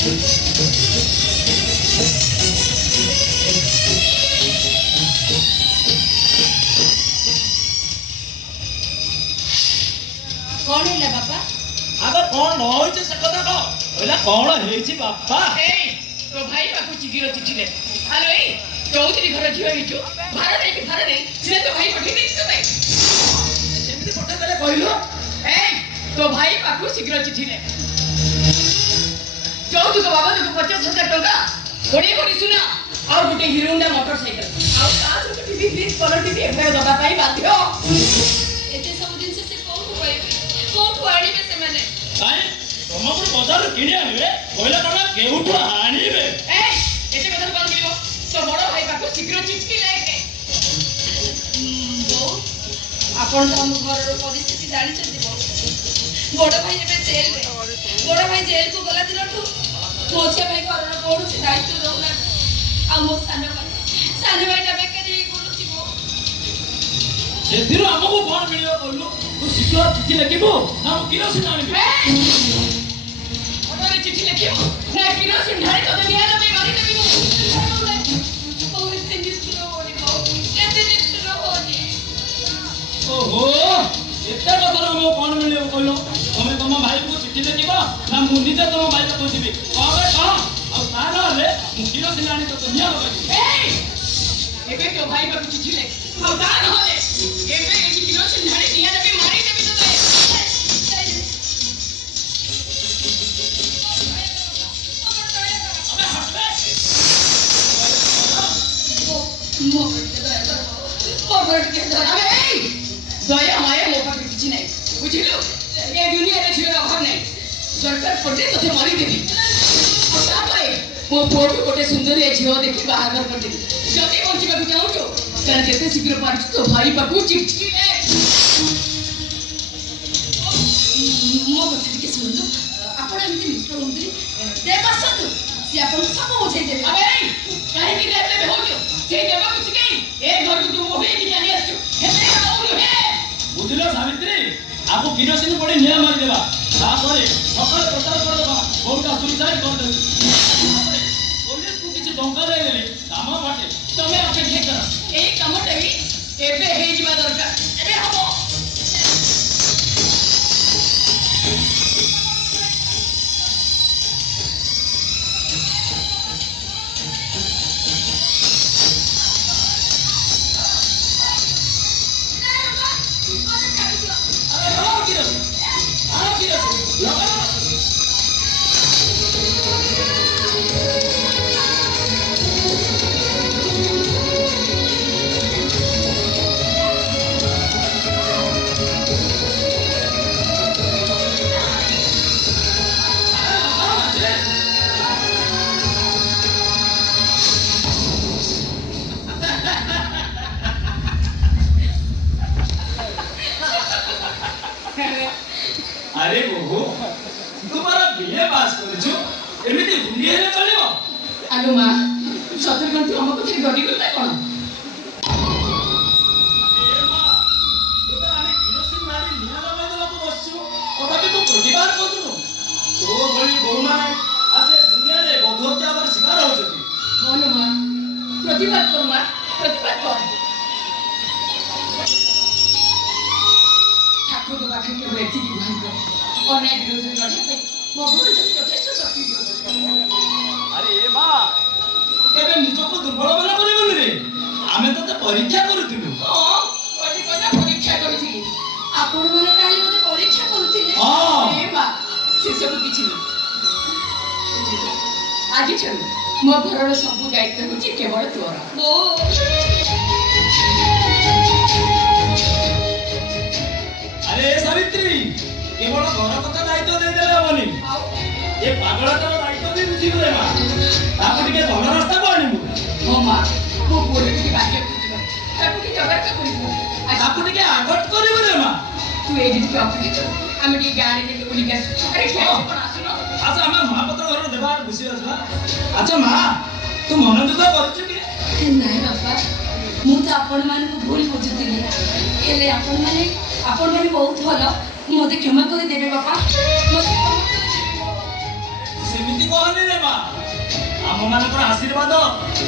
कौन है बापा आगे कौन न होइছে से कथा कह ओला कौन हेछि बापा ए तो भाई बापू चिठीर चिठी ले हेलो ए चौधरी घर झियो हिचो भार नहीं से तो भाई पठे नहीं तो भाई जेमिति पठा देले कहलो ए तो भाई बापू शीघ्र चिठी ले चौधरी को बाबा को 50,000 टका ओडी कोडी सुना और गुटे हीरो होंडा मोटरसाइकिल और ता जो TV fridge colour TV FIR दबा पाई बाध्य एते सब दिन से कोठु आनिबे से माने काई तुमको बाजार किने आनिबे कहला कना केउठु आनिबे ए एते कथा कोन मिलिबो तो बड़ भाई बापू शीघ्र चिठी लेके बो आपण तो हम घर रो परिस्थिति जानि छथि बो बड़ भाई एबे जेल रे बड़ भाई जेल को गला दिनठु मोछे भाई घर रो कोडु से दायित्व रहना आ मो सानो भाई टा बेकरी कोडुची बो सेथिरो हमको कोन मिलियो कहलु तू शीघ्र चिठी लिखिबो ना किरोसिन आनिबे अरे चिठी लिखियो ना किरोसिन ढाई तो दिया ना मैं मारी देबी ओ इतने निष्ठुर होनी बो एते निष्ठुर होनी ओहो एते कथा हमको कोन मिलियो कहलो तमे तम भाई को चिठी लिखिबो ना मु निजे तम भाई को कहबी कहबे कह आ ता नले मु किरोसिन आनि तो दुनिया लगा ए एबे तो भाई बापू चिठी ले आ ता नले एबे एठी किरोसिन ढाई दिया ना मैं मारी देबी तो दया माया मो पाखे किछि नै बुझिलु ए दुनिया रे छिरो अभाव नै सरकार पटे तते मारी देबी पता पाए मो फोटो कोटे सुंदर ए झियो देखि बाहागर करदे जति पहुंची बाबू चाहू तार केते शीघ्र पारिछ तो भाई बाबू चिठी ले मो कथा के सुनदु आपण एमति निष्ठ होंदी दे बसतु से आपण सब बुझाई देबे अबे काहे कि लेबे होजो से देबा कुछ कहीं ए घर को तुम होई कि जानी आछो हेते आउनु हे बुझिलो सावित्री आपको किरोसिन पड़े निया मार देबा तापरे सकाळ प्रचार कर देबा कोर्टा सुसाइड कर दे तापरे पुलिस को किछि टंका दे देले काम बाटे तमे अपेक्षा कर ए कामटा भी एबे हे जिबा दरकार एबे हबो अरे बहू तुम्हारा बीए पास करछु एमिति हुंडिए रे चलिबो आलो मा सतर गंतु हम को थी गडी गला कोन ए मा तो आने किरोसिन मारी निया लगा देला को बसछु तथापि तू प्रतिबाद करछु तो भली बहू माने आज दुनिया रे बधु हत्या बार शिकार होछथि बोलो मा प्रतिबाद कर मा प्रतिबाद कर ठाकुर बाखे के व्यक्ति की भान अन्याय विरोध लड़े पे भगवान जब यथेष्ट शक्ति दियो अरे ए मा केबे निजको दुर्बल बना करिबनि रे आमे तते परीक्षा करूथिलु हां कोठी कोना परीक्षा करूथि आपण माने काली मते परीक्षा करूथिले हां ए मा से सब किछि नै आगे चल मो घरर सब दायित्व होछि केवल तोरा बो अरे सावित्री केवल घर कथा दायित्व दे देले हबनी ए पागलटार दायित्व भी बुझी गले मा ताको टिके भल रास्ता को आनिबु हो मा मो बोले कि बाजे कुछ ताको कि जगत का करिबो ताको टिके आगट करिबु रे मा तू ए दिन का अपेक्षा हम टिके गाड़ी ले बोली के अरे क्या पण आसुनो अच्छा हम महापत्र घर देबा खुशी असला अच्छा मा तू मन दुख करछु कि नहीं बाबा मु तो आपण मान को भूल बुझुतिली एले आपण माने बहुत भलो मते क्षमा कर देबे बाबा मते क्षमा कर देबे सेमिति କହନି ରେ ମା ଆମ ମାନଙ୍କର ଆଶୀର୍ବାଦ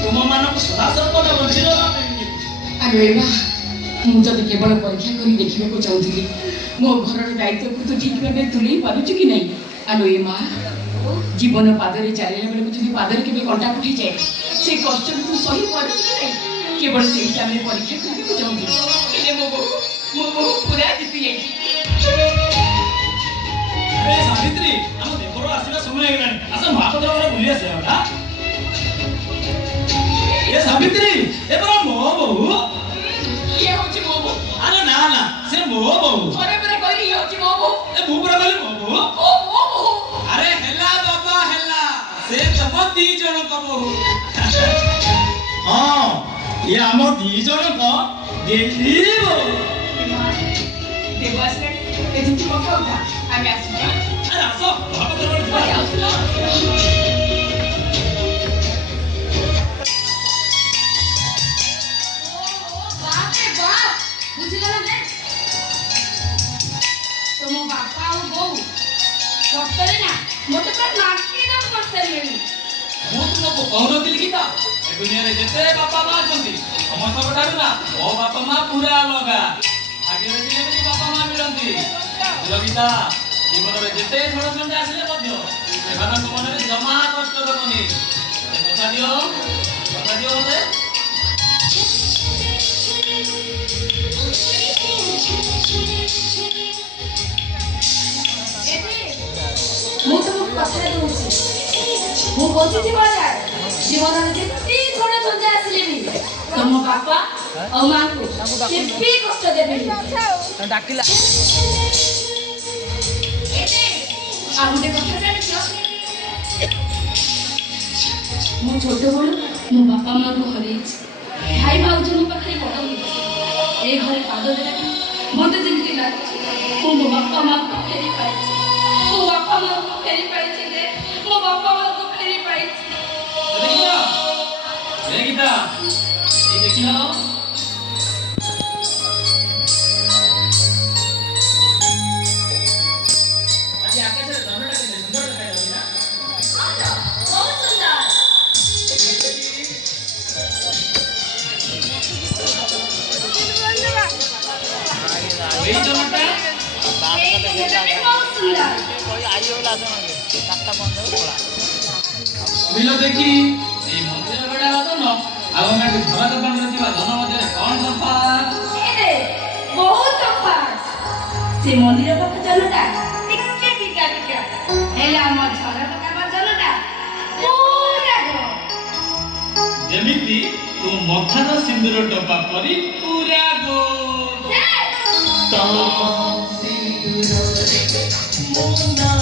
ତୁମ ମାନଙ୍କୁ ସଦା ସର୍ବଦା ବଞ୍ଚି ରହିବା ପାଇଁ। ଆଲୋ ଏ ମା ମୁଁ ତତେ କେବଳ ପରୀକ୍ଷା କରି ଦେଖିବାକୁ ଚାହୁଁଥିଲି ମୋ ଘରର ଦାୟିତ୍ୱକୁ ତୁ ଠିକ୍ ଭାବେ ତୁଲେଇ ପାରୁଛୁ କି ନାହିଁ। ଆଲୋ ଏ ମା ଜୀବନ ପାଦରେ ଚାଲିଲା ବେଳକୁ ଯଦି ପାଦରେ କେବେ କଣ୍ଟା ଫୁଟିଯାଏ ସେ କଷ୍ଟକୁ ତୁ ସହି ପାରୁଛୁ କି ନାହିଁ କେବଳ ସେଇଟା ଆମେ ପରୀକ୍ଷା କରିବାକୁ ଚାହୁଁଥିଲି। ହେଲେ ମୋ ବୋହୁ ପୁରା ଜିତି ଯାଇଛି। ଆରେ ସାବିତ୍ରୀ ଆମ ଦେବର ଆସିବା ସମୟ ହେଇଗଲାଣି ଆସ ମହାପତ୍ର ଘରେ ବୁଲି ଆସିବା ନା। ଏ ସାବିତ୍ରୀ ଏ ପରା ମୋ ବୋହୁ। ଇଏ ହଉଛି ମୋ ବୋହୁ। ଆରେ ନା ନା ସେ ମୋ ବୋହୁ। ଥରେ ପରେ କହିଲି ଇଏ ହଉଛି ମୋ ବୋହୁ। ଏ ମୁଁ ପରା କହିଲି ମୋ ବୋହୁ। ଓ ମୋ ବୋହୁ। ଆରେ ହେଲା ବାବା ହେଲା ସେ ତମ ଦି ଜଣଙ୍କ ବୋହୁ। ହଁ ଇଏ ଆମ ଦି ଜଣଙ୍କ ଗେଲି ବୋହୁ। ଦେବ ଆସିଲାଣି ଏଠି କଥା ଉଠା ଆମେ ଆସିବା। ଆରେ ଆସ ମହାପତ୍ର ଘରେ ଯିବା। ଆସୁନ। ତମ ବାପା ଆଉ ବୋଉ ସତରେ ନା ମତେ ପୁରା ନାକି ଦମ୍ କରିସାରିଲେଣି। ମୁଁ ତୁମକୁ କହୁନଥିଲି କି ତା ଏ ଦୁନିଆରେ ଯେତେ ବାପା ମା ଅଛନ୍ତି ସମସ୍ତଙ୍କ ଠାରୁ ନା ମୋ ବାପା ମା ପୁରା ଅଲଗା। ଭାଗ୍ୟରେ ଥିଲେ ବୋଲି ବାପା ମା ମିଳନ୍ତି। ଗୀତା ଜୀବନରେ ଯେତେ ଝଡ଼ ଝଞ୍ଜା ଆସିଲେ ମଧ୍ୟ ସେମାନଙ୍କ ମନରେ ଜମା କଷ୍ଟ ଦେବନି। କଥା ଦିଅ ମତେ। ମୁଁ ତୁମକୁ କଥା ଦଉଛି ମୁଁ ବଞ୍ଚିଥିବା ଯାଏ ଜୀବନରେ ଯେତେ ଝଡ଼ ଝଞ୍ଜା ଆସିଲେ ବି ତମ ବାପା ଆଉ ମାଙ୍କୁ କେବେ କଷ୍ଟ ଦେବେନି। ଡାକିଲା ଆଉ ଗୋଟେ କଥା ଜାଣିଛ ମୁଁ ଛୋଟବେଳୁ ମୋ ବାପା ମାଙ୍କୁ ହରେଇଛି। ଭାଇ ଭାଉଜଙ୍କ ପାଖରେ ବଡ଼ ହେଇଛି। ଏ ଘରେ ପାଦ ଦେଲାଠୁ ମତେ ଯେମିତି ଲାଗୁଛି ମୁଁ ମୋ ବାପା ମାଙ୍କୁ ଫେରି ପାଇଛି। ମୋ ବାପା ମାଙ୍କୁ ଫେରି ପାଇଛି ରେ ମୋ ବାପା ମାଙ୍କୁ ଫେରି ପାଇଛି। ଗୀତା এই ଦେଖିଲ ଆଜି ଆକାଶରେ ଚନ୍ଦ୍ରଟା କେତେ ସୁନ୍ଦର ଦେଖାଯାଉଛି ନା। ବହୁତ ସୁନ୍ଦର। এই চନ୍ଦ୍রটা ବହୁତ ସୁନ୍ଦର। ବୁଝିଲ ଦେଖି এই ମନ୍ଦିର ବେଢାର ଧନ ଆଉ ଆମେ ଏଠି ଝରକା ପାଖରେ ଥିବା ଧନ ମଧ୍ୟରେ କଣ ତଫାତ୍? ବହୁତ ତଫାତ୍। ସେ ମନ୍ଦିର ପାଖ ଜନଟା ଟିକେ ଫିକା ଫିକା ହେଲେ ଆମ ଝରକା ପାଖ ଜନଟା ପୁରା ଗୋଲ। ଯେମିତି ତୁ ମଥାର ସିନ୍ଦୁର ଟୋପା ପରି ପୁରା ଗୋଲ। ତମ ସିନ୍ଦୁରରେ ମୋ ନାଁ